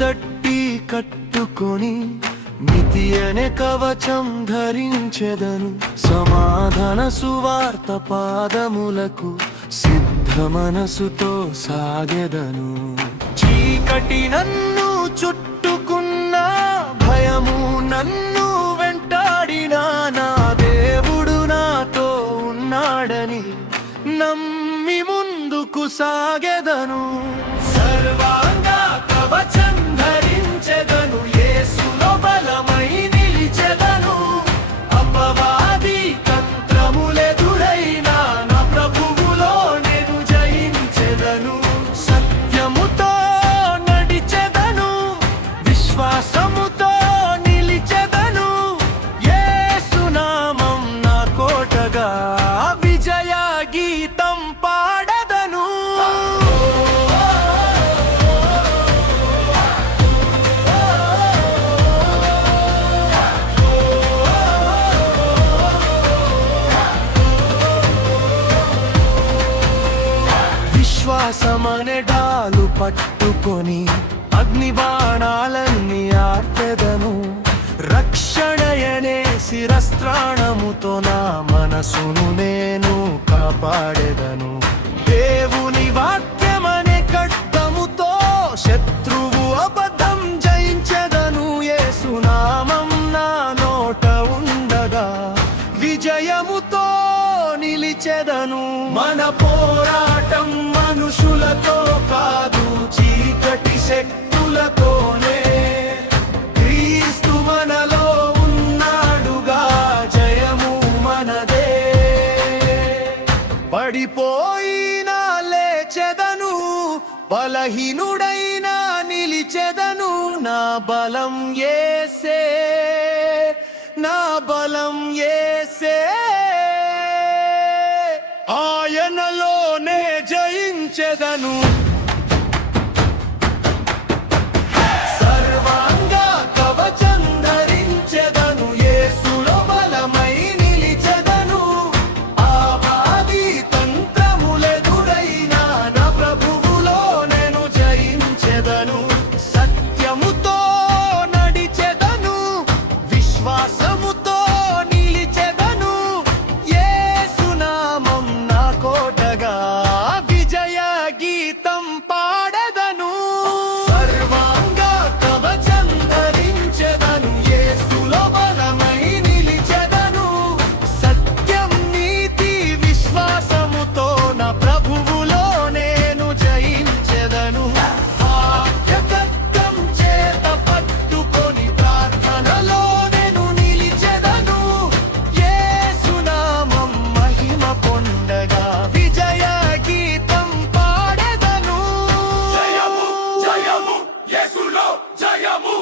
దట్టి కట్టుకొని నీతి అనే కవచం ధరించెదను. సమాధాన సువార్త పాదములకు సిద్ధ మనసుతో సాగెదను. చీకటి నన్ను చుట్టుకున్న, భయము నన్ను వెంటాడినా, నా దేవుడు నాతో ఉన్నాడని నమ్మి ముందుకు సాగెదను. సర్వాంగ కవచం ధరించెదను, యేసులో బలమై నిలిచెదను. అపవాది తంత్రములెదురైనా నా ప్రభువులో నేను జయించెదను. సత్యముతో నడిచెదను, విశ్వాసముతో నిలిచెదను. యేసు నామం నా కోటగా, విజయ గీతం పాడెదను. విశ్వాసమనే డాలు పట్టుకొని అగ్ని బాణాలన్నీ ఆర్పెదను. రక్షణయనే శిరస్త్రాణముతో నా మనసును నేను కాపాడెదను. దేవుని వాక్యమనే ఖడ్గముతో శత్రువు అబద్ధం జయించెదను. యేసు నామం నా నోట ఉండగా విజయముతో నిలిచెదను. మన పోరాటం మనుషులతో కాదు, చీకటి శక్తులతోనే. క్రీస్తు మనలో ఉన్నాడుగా, జయము మనదే. పడిపోయినా లేచెదను, బలహీనుడైనా నిలిచెదను. నా బలం యేసే, నా బలం యేసే. ఆయనలోనే జయించెదను. సర్వాంగ కవచం ధరించెదను, యేసులో బలమై నిలిచెదను. అపవాది తంత్రములెదురైనా నా ప్రభువులో నేను జయించెదను. సత్యముతో నడిచెదను, విశ్వాసముతో నిలిచెదను. యేసు నామం నా కోటగా, విజయ గీతం పాడెదను. సర్వాంగ కవచం ధరించెదను, యేసులో బలమై నిలిచెదను. సత్యం నీతి విశ్వాసముతో నా ప్రభువులో నేను జయించెదను. వాక్యతత్వం చేత పట్టుకొని ప్రార్థనలో నేను నిలిచెదను. యేసు నామం మహిమ పొందగా, విజయ గీతం పాడెదను. జయము జయము యేసులో జయము.